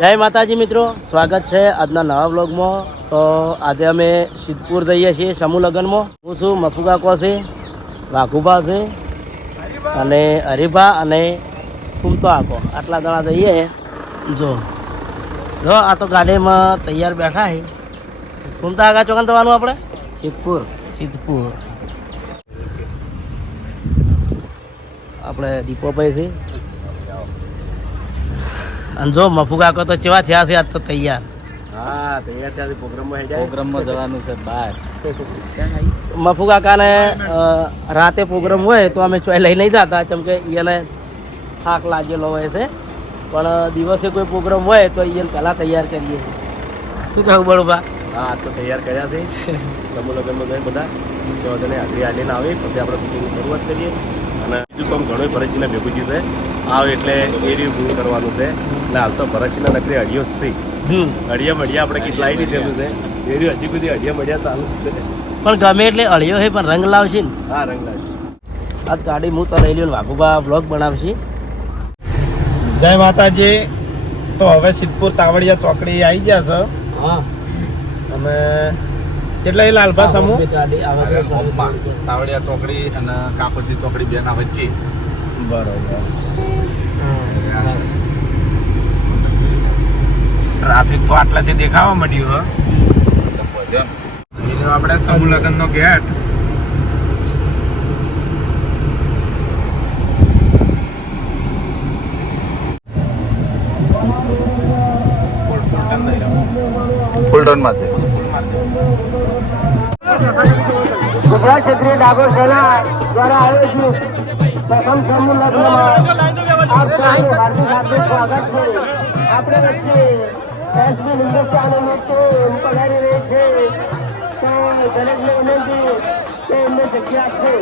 જય માતાજી મિત્રો, સ્વાગત છે આજના નવા બ્લોગમાં। તો આજે અમે સિદ્ધપુર જઈએ છીએ સમૂહ લગ્નમાં। હું છું મફુકાકો છે, વાઘુભા છે અને હરીભા અને ફૂમતો આકો, આટલા જણા જઈએ। જો જો આ તો ગાડીમાં તૈયાર બેઠા છે। ફૂમતા આગા ચોકન જવાનું આપણે સિદ્ધપુર આપણે દીપોભાઈ છે અને જો મફુકાકો તો કેવા થયા છે આજ તો તૈયાર। હા તૈયાર થયા છે, પ્રોગ્રામમાં જવાનું છે બહાર। મફુકાકાને રાતે પ્રોગ્રામ હોય તો અમે ચોય લઈ નહીં જતા, કેમ કે એને થાક લાગેલો હોય છે, પણ દિવસે કોઈ પ્રોગ્રામ હોય તો એને પહેલાં તૈયાર કરીએ। શું કહું બળુભા? હા તો તૈયાર કર્યા છે સમૂહ લગ્નમાં જઈને બધા ચોને હાજરી આડીને આવે પછી આપણે શૂટિંગની શરૂઆત કરીએ। અને બીજું કામ ઘણું ભરતજીના ભેગુજી છે આવે એટલે એ રીતે પૂરું કરવાનું છે। એટલે હાલ તો ભરતજીના નકરી અડિયો જ છે, અડિયા મળ્યા આપણે કેટલા આવી દીધેલું છે એ હજી બધી અડિયા મળ્યા ચાલુ છે, પણ ગમે એટલે અળિયો છે પણ રંગ લાવશે ને। હા રંગ લાવશે। આ ગાડી હું તો લઈ લ્યો, વાઘુભા બ્લોગ બનાવશે। જય માતાજી। તો હવે સિદ્ધપુર તાવડિયા ચોકડી આવી ગયા છે। હા અને કેટલા એ લાલભા સમૂહ તાવડિયા ચોકડી અને કાપસી ચોકડી બેના વચ્ચે। બરોબર। ટ્રાફિક તો આટલાથી દેખાવા માંડ્યું હ આપણે સમૂહ લગ્ન નો ગેટ। ફૂલટોન માં ગુજરાત ક્ષત્રિય ડાકોર સેના દ્વારા આયોજિત પ્રથમ સમૂહ લગ્નમાં આપ સૌનું હાર્દિક હાર્દિક સ્વાગત છે। આપણે વચ્ચે એસપી હિન્દુસ્તાની ટીમ પધારી રહી છે, તો દરેકને વિનંતી કે એમને જગ્યા છે।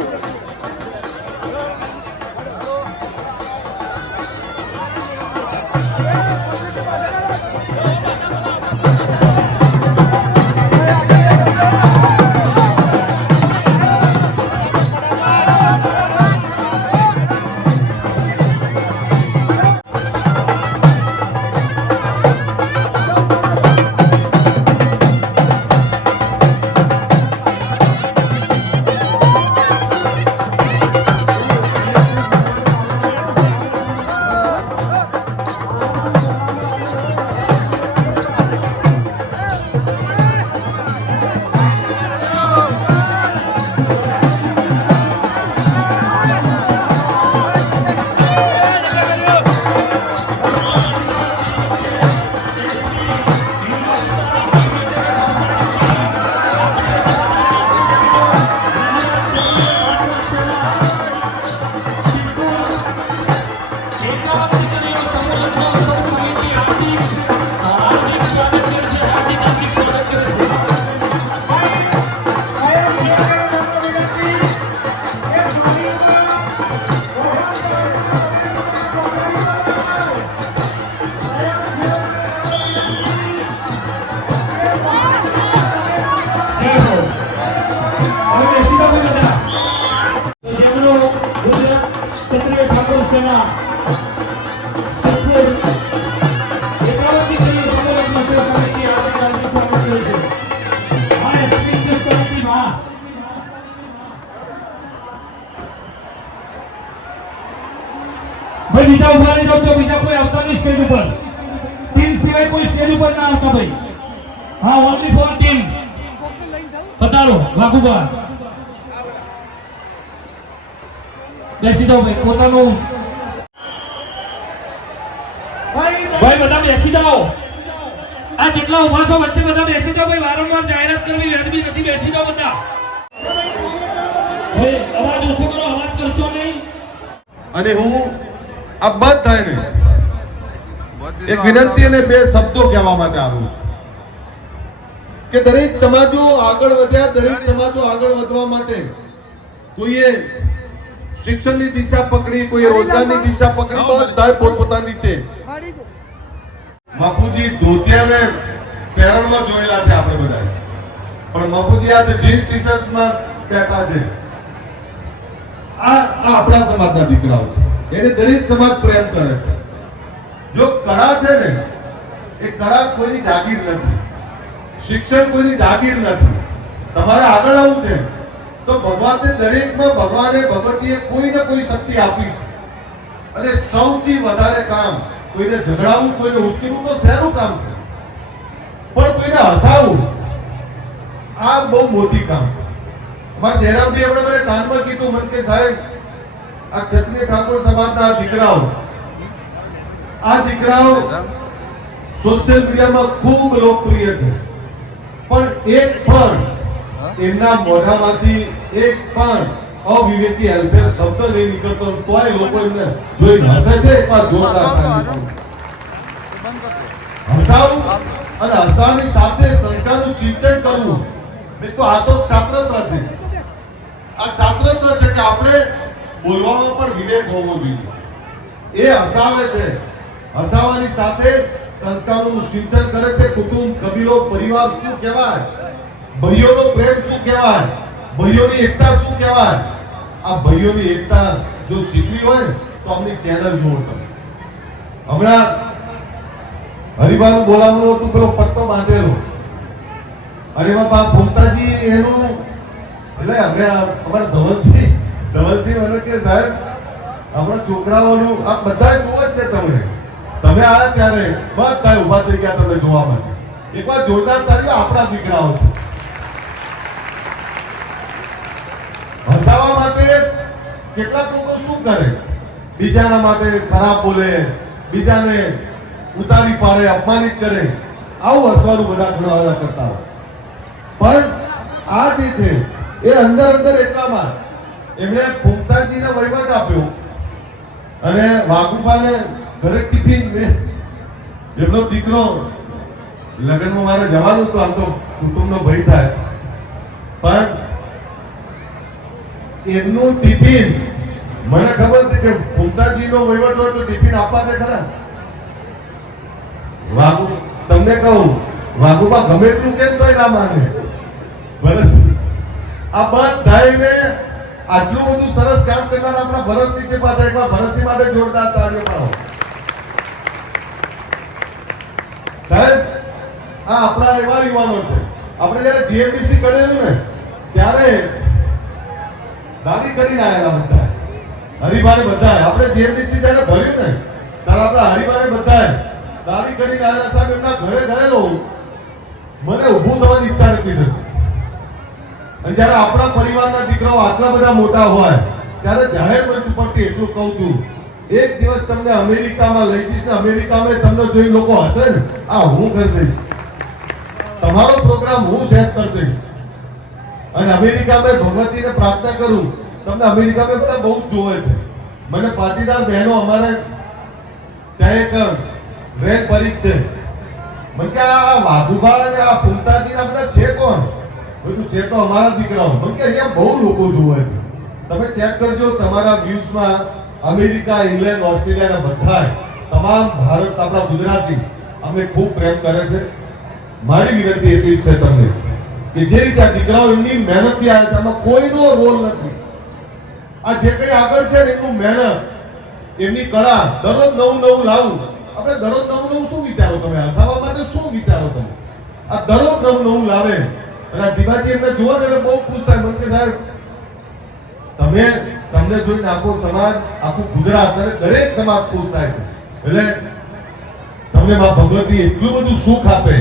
भाई बीजा उभा नहीं जाओ तो बीजा कोई आवता नहीं स्टेज ऊपर, टीम सिवाय कोई स्टेज ऊपर ना आवता भाई। हाँ ओनली फॉर टीम बता लो वाघुबा बेसी जाओ भाई પોતાનો ભાઈ બધા બેસી જાઓ। આ જેટલા ઉભા છો વચ્ચે બધા બેસી જાઓ ભાઈ, વારંવાર જાહેરાત કરવી વ્યાજબી નથી, બેસી જાઓ બધા। ભાઈ અવાજ ઓછો કરો, અવાજ કરશો નહીં। અને હું આ બધાને એક વિનંતી અને બે શબ્દો કહેવા માટે આવું છું કે દરેક સમાજો આગળ વધ્યા, દરેક સમાજો આગળ વધવા માટે કોઈએ શિક્ષણની દિશા પકડી, કોઈએ રોજગારની દિશા પકડી, બધાએ પોતપોતાની રીતે બાપુજી ધોતિયાને પેરણમાં જોયેલા છે આપણે બધા, પણ બાપુજી આ જીન્સ ટી શર્ટમાં બેઠા છે। આ આપણા સમાજના દીકરાઓ છે, એને દરેક સમાજ પ્રેમ કરે છે। જો કળા છે ને એ કળા કોઈની જાગીર નથી, શિક્ષણ કોઈની જાગીર નથી. તમારે આગળ આવવું છે તો ભગવાને દરેકમાં ભગવાને ભગવતીએ કોઈ ને કોઈ શક્તિ આપી છે. અને સૌથી વધારે કામ કોઈને ઝઘડાવવું, કોઈને ઉશ્કેરવું તો સહેલું કામ છે, પણ કોઈને હસાવવું આ બહુ મોટી કામ છે. અમારા જયરામજી આપણે મને કાનમાં કીધું, મને કે સાહેબ આ ક્ષત્રિય ઠાકોર સમાજના દીકરાઓ સોશિયલ મીડિયામાં ખૂબ લોકપ્રિય છે, પણ એક પણ એમના મોઢામાંથી એક પણ અવિવેકી હેલ્પેર શબ્દ નહીં નીકળતો, તોય લોકો એમને જોઈને હસે છે. એકવાર જોરદાર હસાવું અને હસાવવાની સાથે સંસ્કારનું સિંચન કરવું. તો આ તો છાત્રત્વ છે. આ છાત્રત્વ છે કે આપણે બોલવામાં પણ વિવેક હોવો જોઈએ. એ હસાવે છે, હસાવવાની સાથે સંસ્કારોનું સિંચન કરે છે. કુટુંબ, કબીલો, પરિવાર શું કહેવાય, ભાઈઓનો પ્રેમ શું કહેવાય, ભાઈઓની એકતા શું કહેવાય. આ ભાઈઓની એકતા જો શીખવી હોય તો આપણી ચેનલ જુઓ તમે. હમણાં હરિભાનું બોલાવવાનું હતું, પેલો પટ્ટો બાંધેલો, અને બાપા ભૂમતાજી એનું એટલે અમે અમારા ધવલસિંહ મને કે સાહેબ આપણા છોકરાઓનું આ બધા જોવા જ છે. તમે આવ્યા ત્યારે બધા ઉભા થઈ ગયા તમને જોવા માટે. એકવાર જોરદાર તાળીઓ આપણા દીકરાઓ છે. હસાવવા માટે કેટલાક લોકો શું કરે, બીજાના માટે ખરાબ બોલે, બીજાને ઉતારી પાડે, અપમાનિત કરે. આવું હસવાનું બધા ઘણા કરતા હોય. પણ આ જે છે એ અંદર એટલામાં એમણે ભૂમતાજીને વહીવટ આપ્યો અને વાઘુબાને ઘરે ટિફિન, એમનો દીકરો લગ્નમાં મારે જવાનું તો આમ તો કુટુંબનો ભય થાય, પણ એમનું ટિફિન મને ખબર છે કે ભૂમતાજીનો વહીવટ હોય તો ટિફિન આપવા દે ખરા. વાઘુ તમને કહું, વાઘુબા ગમે એટલું કેમ તોય ના માને. આ બધાને આટલું બધું સરસ કામ કરનાર આપણા ભરતસિંહ છે. પાછા એકવાર ભરતસિંહ માટે જોરદાર તાળીઓ પાડો. સાહેબ આ આપણા એવા યુવાનો છે. આપણે જયારે જીએમડીસી કરેલું ને ત્યારે દાડી કરીને આવેલા બધા હરિભાઈ, બધા આપણે જીએમડીસી જયારે ભર્યું ને ત્યારે આપણા હરિભાઈ બધા દાડી કરીને આવેલા. સાહેબ એમના ઘરે ગયેલો, મને ઊભું થવાની ઈચ્છા નથી થતી. અને જયારે આપણા પરિવારના દીકરાઓ આટલા બધા મોટા હોય ત્યારે જાહેર મંચ ઉપરથી એટલું કહું છું, એક દિવસ તમને અમેરિકામાં લઈ જઈશ ને અમેરિકામાં તમને જોઈ લોકો હશે ને, આ હું કરી દઈશ, તમારો પ્રોગ્રામ હું સેટ કરી દઈશ. અને અમેરિકામાં ભગવતીને પ્રાર્થના કરું, તમને અમેરિકામાં બધા બહુ જ જોવે છે. મને પાટીદાર બહેનો અમારે ત્યાં એક રેન પરીખ છે, મને કે આ વાઘુભા અને આ ભૂમતાજી બધા છે કોણ? બધું છે તો અમારા દીકરાઓ. મને કે અહીંયા બહુ લોકો જોવે છે, તમે ચેક કરજો તમારા વ્યૂઝમાં અમેરિકા, ઇંગ્લેન્ડ, ઓસ્ટ્રેલિયા બધા તમામ ભારત આપણા ગુજરાતી અમે ખૂબ પ્રેમ કરે છે. મારી વિનંતી એટલી જ છે તમને કે જે રીતે આ દીકરાઓ એમની મહેનતથી આવે છે, આમાં કોઈનો રોલ નથી. આ જે કંઈ આગળ છે એમનું મહેનત, એમની કળા, દરરોજ નવું લાવું. આપણે દરરોજ નવું શું વિચારો તમે? હસાવવા માટે શું વિચારો તમે? આ દરરોજ નવું લાવે. અને આ જીવાજી એમને જુઓ ને એટલે બહુ ખુશ થાય. મને કે સાહેબ તમને જોઈને આખો સમાજ, આખું ગુજરાત અને દરેક સમાજ ખુશ થાય છે. એટલે તમને માં ભગવતી એટલું બધું સુખ આપે,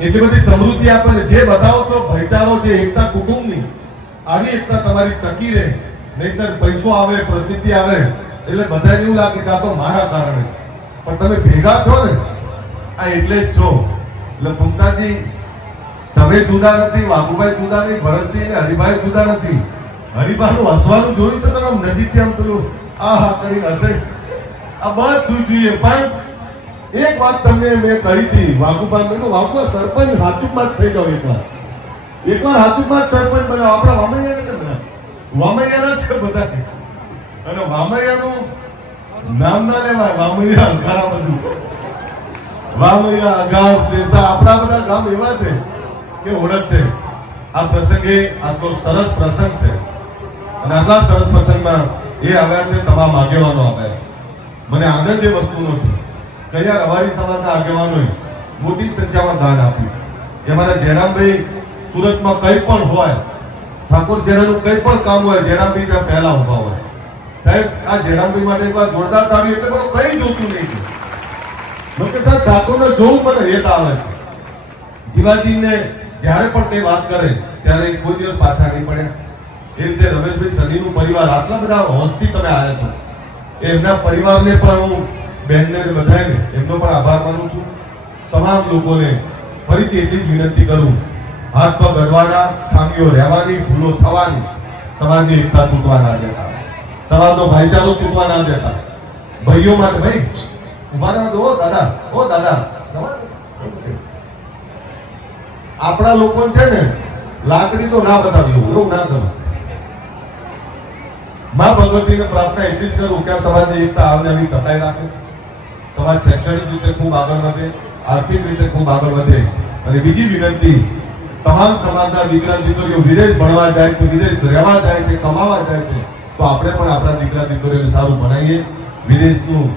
એટલી બધી સમૃદ્ધિ આપે ને જે બતાવો છો ભાઈચારો, જે એકતા કુટુંબની, આવી એકતા તમારી ટકી રહે. નહીંતર પૈસો આવે, પ્રસિદ્ધિ આવે એટલે બધાને એવું લાગે કે આ તો મારા કારણે. પણ તમે ભેગા છો ને, આ એટલે જ છો. એટલે ભૂમતાજી તમે જુદા નથી, વાઘુભાઈ જુદા નહીં, ભરતસિંહ ને હરિભાઈ જુદા નથી. હરિભાઈનું હસવાનું જોયું તો તમે નજીકથી આમ પેલું આ કરી હશે. આ બધું જોઈએ. પણ એક વાત તમને મેં કહી હતી વાઘુભાઈ, મેં વાઘુભાઈ સરપંચ હાચુકમાં જ થઈ જાવ. એકવાર હાચુકમાં જ સરપંચ બનાવો. આપણા વામૈયા ને વામૈયાના છે બધા, અને વામૈયાનું નામ ના લેવાય. વામૈયા અંધારા બધું, વામૈયા ગામ જેસા આપણા બધા ગામ એવા છે કે ઓળખ છે. આ પ્રસંગે આટલો સરસ પ્રસંગ છે અને આટલા સરસ પ્રસંગમાં એ આવ્યા છે, તમામ આગેવાનો આવ્યા. મને આનંદ એ વસ્તુનો છે કયા રવાડી સમાજના આગેવાનોએ મોટી સંખ્યામાં દાન આપ્યું. એ અમારા જયરામભાઈ સુરતમાં કંઈ પણ હોય, ઠાકોર શેરાનું કંઈ પણ કામ હોય, જયરામભાઈ ત્યાં પહેલા ઉભા હોય. સાહેબ, આ જયરામભાઈ માટે એકવાર જોરદાર તાળી. એટલે બધું કંઈ જોતું નહીં. લોકો સાહેબ ઠાકોરને જોવું મને હેત આવે છે. જીવાજીને જ્યારે પણ તે વાત કરે ત્યારે કોઈ દિવસ પાછા નહીં પડ્યા. એ રીતે રમેશભાઈ સનીનું પરિવાર આટલા બધા હોશથી તમે આવ્યા છો. એમના પરિવારને પણ હું બહેનને બધાને એમનો પણ આભાર માનું છું. તમામ લોકોને ફરીથી એટલી જ વિનંતી કરું, હાથ પગ અડવાના, ખામીઓ રહેવાની, ભૂલો થવાની, સમાજની એકતા તૂટવા ના દેતા, સમાજનો ભાઈચારો તૂટવા ના દેતા. ભાઈઓ માટે ભાઈ ઉભા ના દો. દાદા, ઓ દાદા, આપણા લોકો છે ને લાકડી તો ના બતાવી, એવું ના કરો. માં ભગવતીને પ્રાર્થના એટલી જ કરું કે આ સમાજની એકતા આવને આવી ટકાઈ રાખે, સમાજ શૈક્ષણિક રીતે ખૂબ આગળ વધે, આર્થિક રીતે ખૂબ આગળ વધે. અને બીજી વિનંતી, તમામ સમાજના દીકરા દીકરીઓ વિદેશ ભણવા જાય છે, વિદેશ રહેવા જાય છે, કમાવા જાય છે, તો આપણે પણ આપણા દીકરા દીકરીઓને સારું ભણાવીએ, વિદેશનું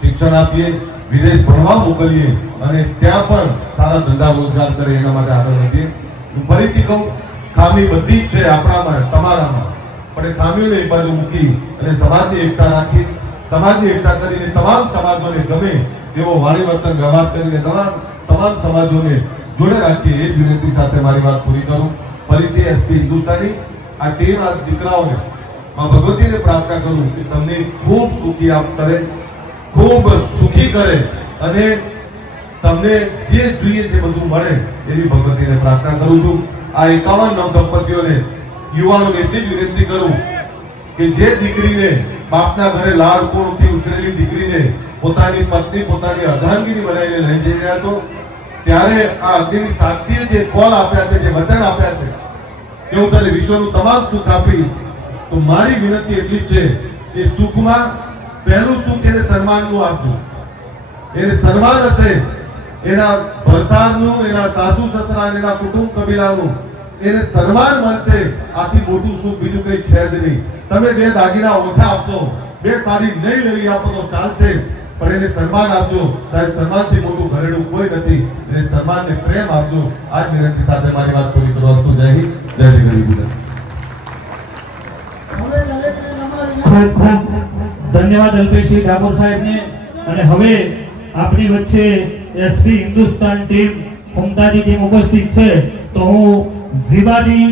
શિક્ષણ આપીએ, વિદેશ ભણવા મોકલીએ અને ત્યાં પણ સારા ધંધા રોજગાર કરે, એના માટે આગળ વધીએ. હું ફરીથી કહું, ખામી બધી જ છે આપણામાં, તમારામાં, પણ એ ખામીઓને એક બાજુ મૂકી અને સમાજની એકતા રાખી, સમાજની એકતા કરીને તમામ સમાજોને ગમે એવો વાણી વર્તન વ્યવહાર કરીને તમામ સમાજોને જોડે રાખીએ. એ વિનંતી સાથે મારી વાત પૂરી કરું. ફરીથી એસપી હિન્દુસ્તાની આ ટીમ, આ દીકરાઓને માં ભગવતીને પ્રાર્થના કરું કે તમને ખૂબ સુખી આપ કરે, ખૂબ સુખી કરે અને તમને જે જોઈએ છે બધું મળે એવી ભગવતીને પ્રાર્થના કરું છું. આ 51 નવદંપતીઓને, યુવાનોને એટલી જ વિનંતી કરું કે જે દીકરીને બાપના ઘરે લાડકોણથી ઉછરેલી દીકરીને પોતાની પત્ની, પોતાની અર્ધાંગીની બનાવીને લઈ જઈ રહ્યા છો, ત્યારે આ અગ્નિની સાક્ષીએ જે કોલ આપ્યા છે, જે વચન આપ્યા છે કે હું તને વિશ્વનું તમામ સુખ આપીશ, તો મારી વિનંતી એટલી જ છે કે સુખમાં પહેલું સુખ એને સન્માનનું આપજો. એને સન્માન હશે, એના ભરતારનું, એના સાસુ સસરા, એના કુટુંબ કબીલાનું એને સન્માન મળશે. આથી મોટું સુખ બીજું કઈ છે જ નહીં. તમે 2 દાગીના ઓછા આપશો, 2 સાડી નહીં લઈ આપો તો ચાલશે, પણ એને સન્માન આપજો. સાહેબ, સન્માનથી મોટું ઘરેણું કોઈ નથી. એને સન્માનને પ્રેમ આપજો. આ જ વિનંતી સાથે મારી વાત પૂરી કરવા છું. જય હિન્દ, જય શ્રી ગરીબ. ખૂબ ખૂબ ધન્યવાદ અલ્પેશજી ઠાકોર સાહેબને. અને હવે આપણી વચ્ચે એસપી હિન્દુસ્તાન ટીમ, ઉમતાજી ટીમ ઉપસ્થિત છે. તો હું ઝીબાજી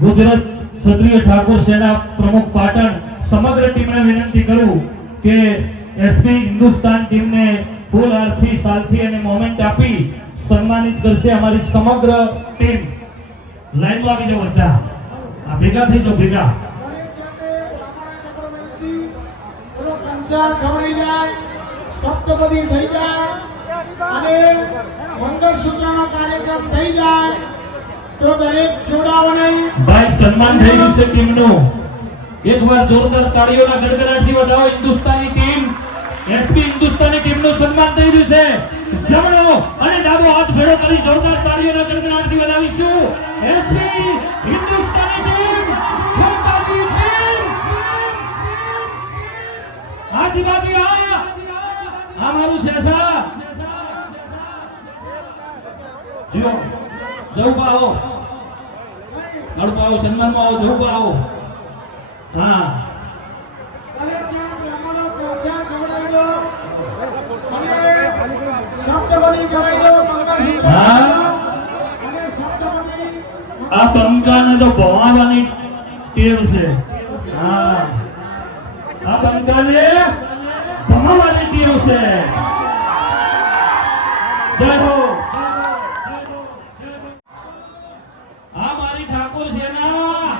ગુજરાત ક્ષત્રિય ઠાકોર સેના પ્રમુખ પાટણ સમગ્ર ટીમને વિનંતી કરું કે એસપી હિન્દુસ્તાન ટીમને ફૂલ હારથી, સાલથી અને મોમેન્ટ આપી સન્માનિત કરશે. અમારી સમગ્ર ટીમ લાઈનમાં આવી જાઓ, બધા આ ભેગા થઈ જાઓ, ભેગા. છોડી જાય, સપ્તપદી થઈ જાય અને મંગળસૂત્રનો કાર્યક્રમ થઈ જાય તો દરેક જોડાઓને ભાઈ સન્માન થઈ રહ્યું છે ટીમનું. એકવાર જોરદાર તાળીઓના ગડગડાટથી વધાવો. હિન્દુસ્તાની ટીમ, એસપી હિન્દુસ્તાની ટીમનું સન્માન થઈ રહ્યું છે. જમણો અને ડાબો હાથ ભેળો કરી જોરદાર તાળીઓના ગડગડાટથી વધાવીશું. એસપી હિન્દુસ્તાની ટીમ, ખંભાજી ટીમ, આજુબાજુ આ મારું શેષા જીઓ જવું આવો, નડું આવો, સન્માનમાં આવો, જવું આવો. હા, અને ત્યાં બ્રાહ્મણો પ્રોત્સાહન ખવડાવી દો અને સપ્તપદી કરાવી દો. મંગળસૂત્ર હા. અને સપ્તપદી આ બંકાને તો ભવાવાની ટેવ છે. હા, આ બંકાને ભવાવાની ટેવ છે. જય હો. આ મારી ઠાકોર સેના,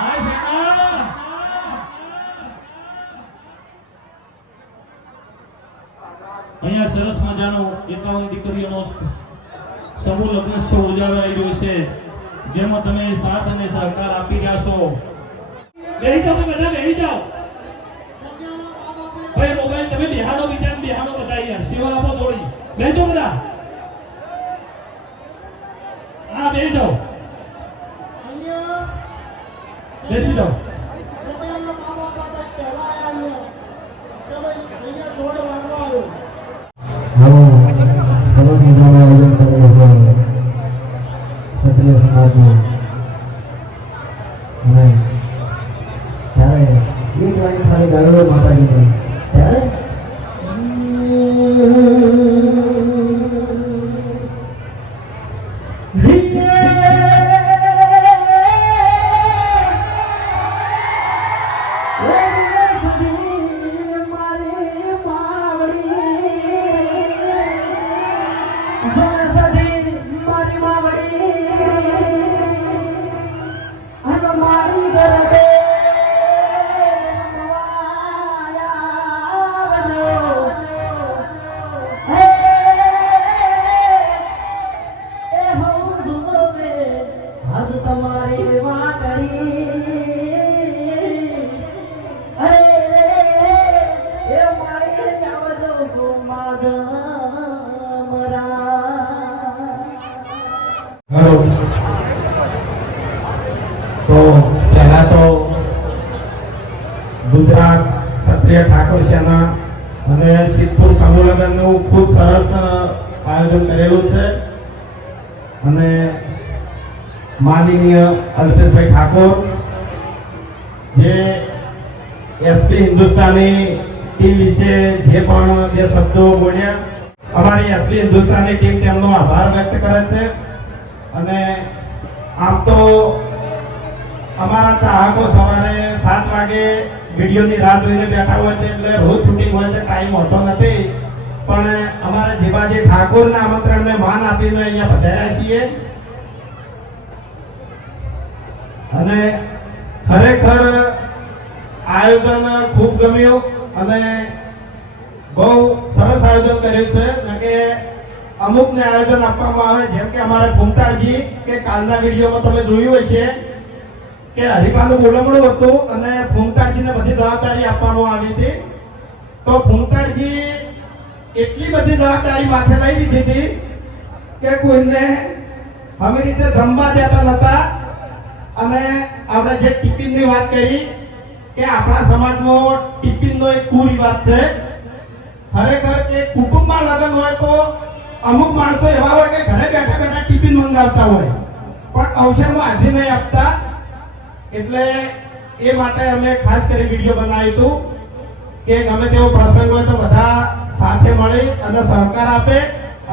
આ સેના અહીંયા સરસ મજાનો 51 દીકરીઓનો સમૂહ લગ્નોત્સવ ઉજવાઈ રહ્યો છે, જેમાં તમે સાથ અને સહકાર આપી રહ્યા છો. બેહી જાઓ, બધા બેહી જાઓ. ભાઈ મોબાઈલ તમે બેહાડો, બીજા બેહાડો બધા યાર, સેવા આપો થોડી. બેહજો બધા, હા બેહી જાઓ, અહીંયા બેસી જાઓ. છોકરાના મા બાપ આપણે કહેવાય આવ્યો કે ભાઈ અહીંયા દોઢ વાગવા સરસ મજાનું આયોજન કરેલું છે ક્ષત્રિય સમાજનું. અને ત્યારે એક લાઈન ખાલી ગાળો માતાજીને ત્યારે તો પહેલા તો ગુજરાત ક્ષત્રિય ઠાકોર સેના અને સિદ્ધપુર સમૂહ લગ્નનું ખૂબ સરસ આયોજન કરેલું છે અને માનનીય અલ્પેશભાઈ ઠાકોર જે એસપી હિન્દુસ્તાની ટીમ વિશે જે પણ બે શબ્દો બોલ્યા, અમારી એસપી હિન્દુસ્તાની ટીમ તેમનો આભાર વ્યક્ત કરે છે. અને આમ તો અમારા ચાહકો સવારે 7 વાગે વિડીયોની રાહ જોઈને બેઠા હોય છે, એટલે રોજ શૂટિંગ હોય છે, ટાઈમ હોતો નથી. પણ અમારે જીવાજી ઠાકોરના આમંત્રણને માન આપીને અહીંયા પધાર્યા છીએ. અને ખરેખર આયોજન ખૂબ ગમ્યું અને બહુ સરસ આયોજન કર્યું છે. કે અમુકને આયોજન આપવામાં આવે, જેમ કે અમારે ફૂમતાળજી કે કાલના વિડીયોમાં તમે જોયું હશે કે હરિભાનું બોલમણું હતું અને ફૂમતાળજીને બધી જવાબદારી આપવામાં આવી હતી. તો ફૂમતાળજી એટલી બધી જવાબદારી માથે લઈ લીધી હતી કે કોઈને અમે રીતે જમવા દેતા નતા. અને આપણે જે ટિફિનની વાત કરી કે આપણા સમાજમાં ટિફિનનો એક કુરિવાજ છે. ખરેખર કે કુટુંબમાં લગ્ન હોય તો અમુક માણસો એવા હોય કે ઘરે બેઠા બેઠા ટિફિન મંગાવતા હોય પણ અવસરમાં હાજરી નહીં આપતા. એટલે એ માટે અમે ખાસ કરી વિડીયો બનાવ્યું હતું કે ગમે તેવો પ્રસંગ હોય તો બધા સાથે મળી અને સહકાર આપે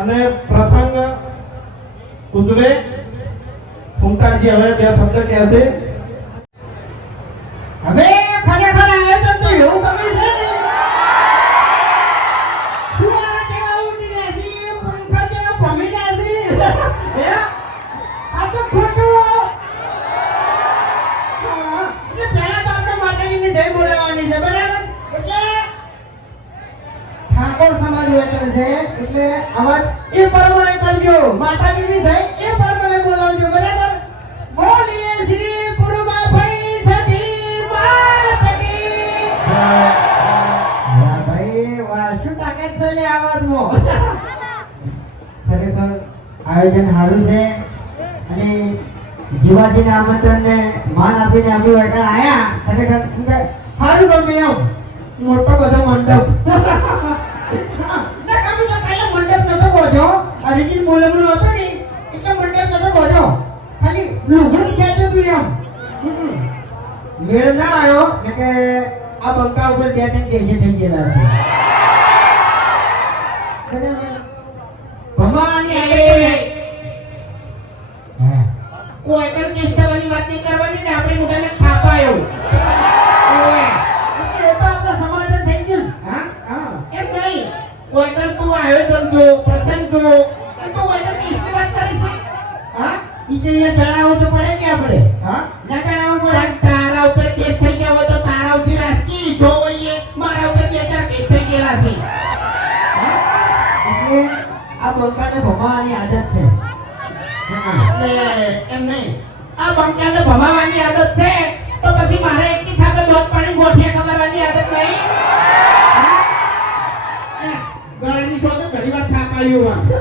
અને પ્રસંગ ઉજવે. ફૂમતાળજી હવે બે શબ્દ કહેશે. હવે ખરેખર આયોજન તો એવું ગમે છે ને. શું આ કેવું દીધી પંખા જેવા ભમીલા છે. હે? આ તો ખોટું. એટલે પહેલા તો આપણે માતાજીની જય બોલાવવાની છે, બરાબર? એટલે ઠાકોર સમાજ વેતન છે એટલે અવાજ એ પ્રમાણે કરજો. માતાજીની જય એ પ્રમાણે બોલાવજો, બરાબર? બોલીએ શ્રી પુરુબાભાઈ સતી માતની. વાહ ભાઈ વાહ, શું તાકાત છે લે આવાજમાં. ખરેખર આયોજન સારું છે અને જીવાજીના આમંત્રણને માન આપીને અમે વગર આયા. ખરેખર સારું ગમ્યું એમ. મોટો બધો મંડપ ના કમી તો કાલે મંડપ નતો બોજો. અરિજીત બોલમણું હતો ને એટલે મંડપ નતો બોજો. ખાલી લુગડું ખેંચ્યું તું એમ. મેળ ના આવ્યો કે આ બંકા ઉપર 2-3 કેસે થઈ ગયેલા છે. ભમાવાની આગળ કોઈ પણ કેસ થવાની વાત નહીં કરવાની ને આપણે મોટાને ખાપા એવું. એટલે તો આપણો સમાધાન થઈ ગયું. હા હા એમ નહીં. કોઈ પણ તું આયોજન જો પ્રસંગ જો તો કોઈ પણ કેસની વાત કરી છે. હા ઈ જણાવો તો પડે કે આપણે. હા ના જણાવવું પડે. તારા ઉપર કેસ થઈ ગયા હોય તો તારા ઉપર રાજકી જો હોય મારા ઉપર 2-4 કેસ થઈ ગયેલા છે. એટલે આ બંકાને ભમાવાની આદત છે. એટલે એમ નહીં. આ બંકાને ભમાવાની આદત છે તો પછી મારે એકની સાથે દોત પાણી ગોઠિયા કમાવાની આદત નહીં. ગળાની શોધે ઘણી વાર થાપાયું હોય.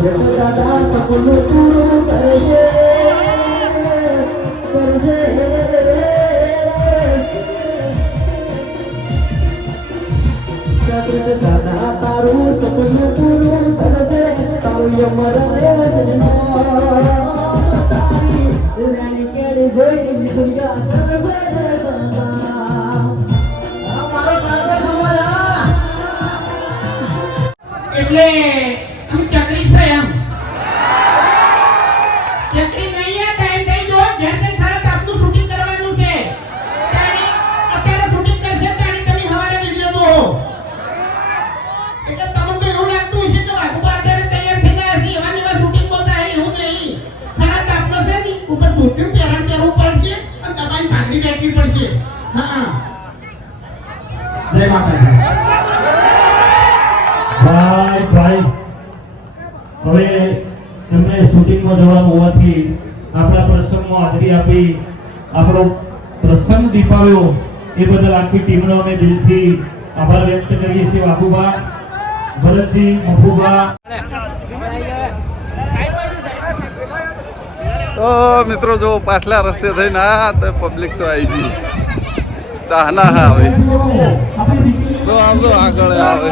દાદા સપનું પૂરું કરજે કરજે દાદા તારું સપનું પૂરું કરજે તારું યમરા રાણી કેડી જોઈ સુનિયા કરજે એટલે આમ ચકરી છે એમ ચકરી નહીં આ ટાઈમ થઈ ગયો જેમ તેમ ખરા આપનું શૂટિંગ કરવાનું છે તાણી અત્યારે શૂટિંગ કરશે તાણી તમે હવારે વિડિયો દો એટલે તમને તો એવું લાગતું હશે કે વાઘુ અત્યારે તૈયાર થઈ ગયા છે એવાની વાત શૂટિંગ માં થાય એવું નહીં ખરા આપનો છે ની ઉપર ધોતિયું પહેરણ પહેરવું પડશે અને તમારી ભાગડી બેઠવી પડશે હા જય માતાજી ભાઈ હવે એમને શૂટિંગમાં જવાનું હોવાથી આપણા પ્રસંગમાં હાજરી આપી આપણો પ્રસંગ દીપાવ્યો એ બદલ આખી ટીમનો અમે દિલથી આભાર વ્યક્ત કરીએ છીએ વાઘુબા, ભરતજી, મફુબા. તો મિત્રો જો પાછલા રસ્તે થઈને આ તો પબ્લિક તો આવી ગઈ ચાહના આવે તો આમ તો આગળ આવે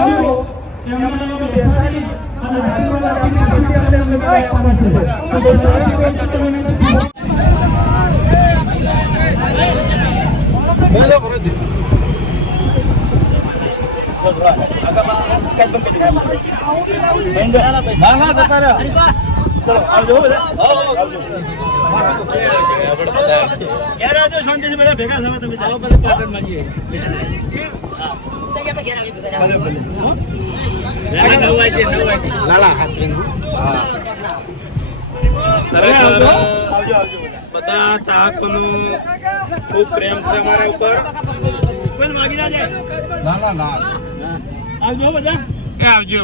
બધા ચાહકોનું ખૂબ પ્રેમ છે અમારા ઉપર. ના આવજો બધા આવજો.